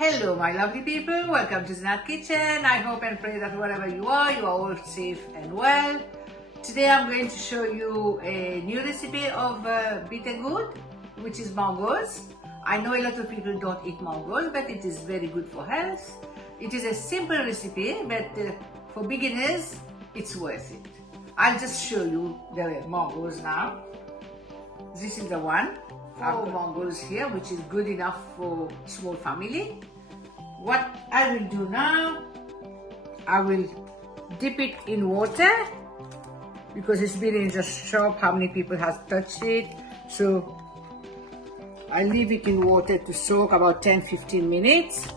Hello my lovely people, welcome to Zinat Kitchen. I hope and pray that wherever you are all safe and well. Today I'm going to show you a new recipe of bitter gourd, which is mangoes. I know a lot of people don't eat mangoes, but it is very good for health. It is a simple recipe, but for beginners, it's worth it. I'll just show you the mangoes now. This is the one. 4 mangoes here, which is good enough for small family. What I will do now, I will dip it in water because it's been in the shop. How many people have touched it? So I leave it in water to soak about 10-15 minutes,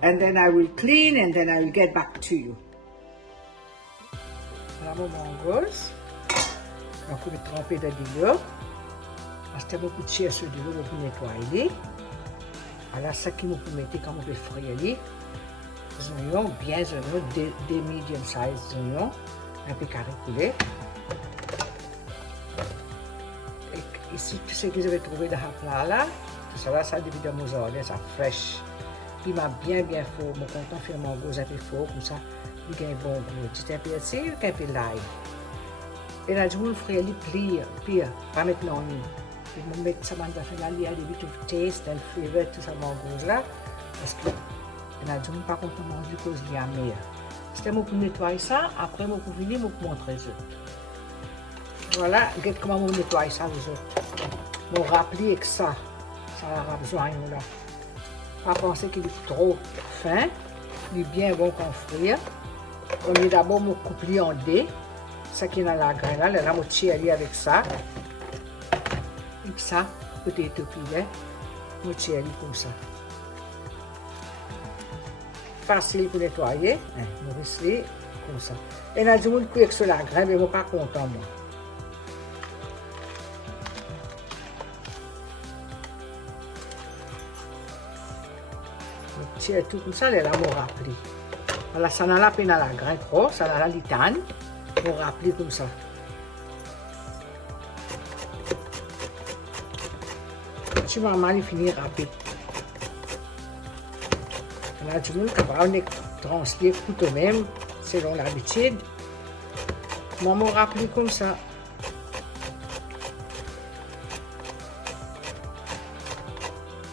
and then I will clean and then I will get back to you. Voilà mon mangoes. Donc on va tremper dans l'eau. C'était beaucoup de chia sur de l'eau pour nettoyer. Alors ça qui me permettait quand on peut frire les oignons, bien oignons, des medium size oignons, un peu carré coulé. Et ici tout ce que vous avez trouvé dans le plat là, tout ça là, ça devient de mozzarella, ça fraîche. Puis m'a bien fort, mon content faire mon gros un peu fort comme ça, il gagne bon goût. C'est un peu assez, un peu l'ail. Et là je vous le ferai les pire, pas maintenant. Je vais mettre ça dans la ligne, des bits of taste and flavor, tout ça mangoes là, parce que je ne suis pas content de manger du cause de la mer. C'était pour nettoyer ça, après je vais venir vous montrer les autres. Voilà, regardez comment je nettoie ça les autres. Je vais rappeler avec ça, ça va besoin là. Pas penser qu'il est trop fin, il est bien bon qu'on frire. On est d'abord me couper en dés, ça qui est dans la graine là, là je tire avec ça. Et ça, peut-être poulet, je tire comme ça. Facile pour nettoyer, je vais comme ça. Et là, je vais cuire sur la graine, mais je ne suis pas content moi. Je tire tout comme ça, là, je vais rappeler. Voilà, ça n'a pas peine à la graine trop, ça n'a pas litane, je vais rappeler comme ça. Je vais mal finir rapide. Là, je vais capable trancher tout même, selon l'habitude. Je vais me rappeler comme ça.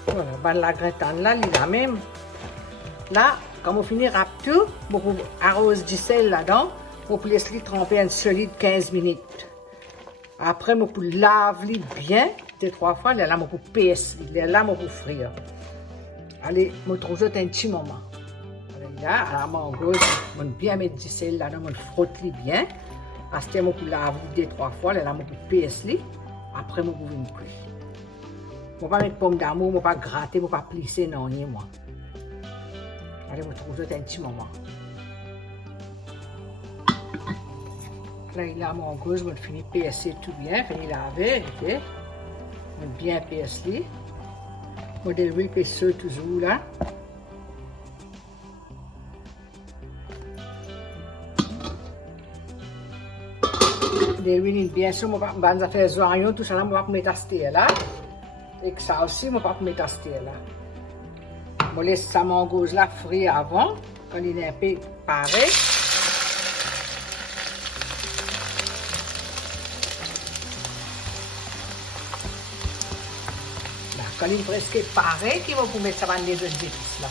Voilà, ben la gratin là, il est la même. Là, quand on finit rap tout, on peut arroser du sel là-dedans, on peut laisser tremper un solide 15 minutes. Après, on peut laver bien. 3 fois, là, je peux pécher, là, je peux frire. Allez, je trouve ça un petit moment. Là, à la mangouse, je vais bien mettre du sel là, je vais frotter bien. Parce que je peux laver 2-3 fois, là, je peux pécher. Après, je peux me cuire. Je ne vais pas mettre pomme d'amour, je ne vais pas gratter, je ne vais pas plisser, non, ni moi. Allez, je trouve ça un petit moment. Là, il a la mangouse, je vais finir de pécher tout bien, finir de laver, ok? Bien péché. Modèle l'huile pécheuse toujours là. De l'huile bien sûr, je vais faire les oignons, tout ça là, je vais mettre à ce là. Et ça aussi, je vais mettre à ce là. Je laisse sa mangouse là frire avant, quand il est un peu pareil. Quand il est presque pareil, il va mettre ça dans les autres épices là.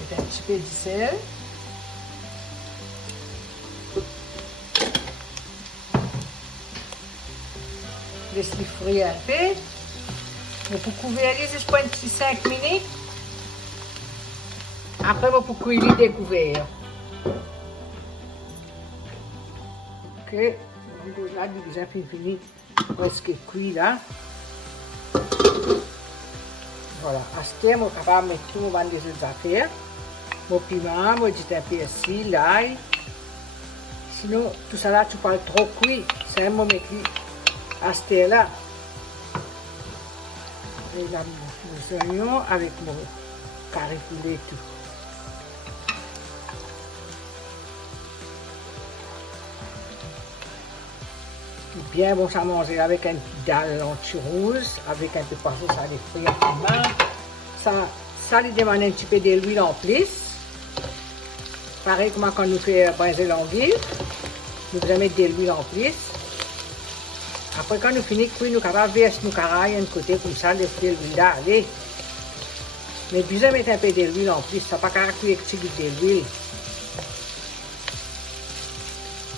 Mettre un petit peu de sel. Laisse-le frire un peu. Vous pouvez couvrir juste pour 5 minutes. Après, vous pouvez cuire les découverts. Ok, donc là, déjà fini, presque cuit là. Voilà, à ce temps, on est capable de mettre tout dans les autres affaires. Mon piment, mon petit persil, l'ail. Sinon, tout ça là, tu parles trop cuit. C'est un moment à ce là. Et là, mes oignons avec mon carré poulet et tout. Bien bon ça manger avec un petit dalle anti-rouge, avec un peu de poisson, ça les fruits en piment. Ça lui demande un petit peu de l'huile en plus. Pareil comme quand nous faisons braser l'anguille, nous devons mettre de l'huile en plus. Après quand nous finissons de cuire, nous pouvons verser nos carailles d'un côté comme ça, de l'huile d'aller. Mais bien mettre un peu de l'huile en plus, ça ne va pas cuire avec de l'huile.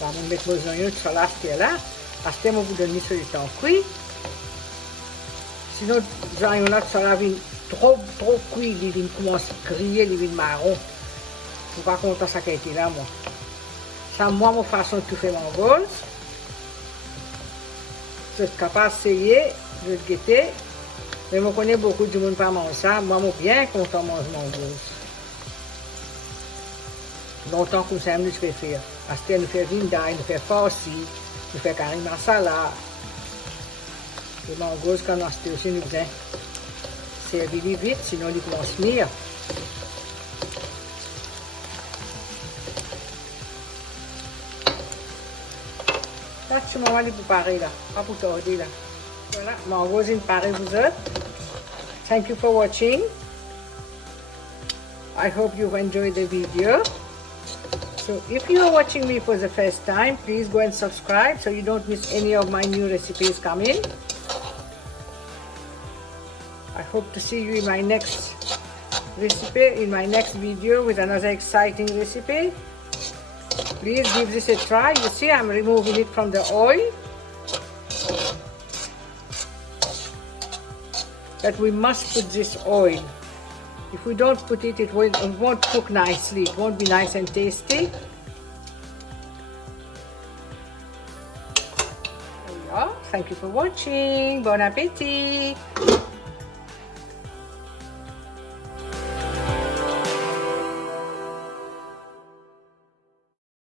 Je vais mettre mes oignons sur la là. Parce que je vous donne sur le temps cuit. Sinon, les oignons là, ça va trop cuit, ils commencent à griller, ils vont marron. Je ne suis pas content de ça qui a été là, moi. Ça, moi, ma façon de tout faire mon bol. Je suis capable d'essayer, de le guetter. Mais je connais beaucoup de monde pas manger ça. Moi, je suis bien content de manger mon bol. Longtemps comme ça, je vais faire. Parce que nous faisons vinda, nous faisons farci. Nous faisons carré masala. Et mon gros, quand on a aussi, nous faisons servir vite, sinon ils vont se venir. Là, tu m'as dit pour parer là, pas pour torder là. Voilà, mon gros, il paraît vous autres. Thank you for watching. I hope you've enjoyed the video. So if you are watching me for the first time, please go and subscribe so you don't miss any of my new recipes coming. I hope to see you in my next recipe, in my next video with another exciting recipe. Please give this a try. You see, I'm removing it from the oil. But we must put this oil. If we don't put it, it won't cook nicely. It won't be nice and tasty. There we are. Thank you for watching. Bon appétit.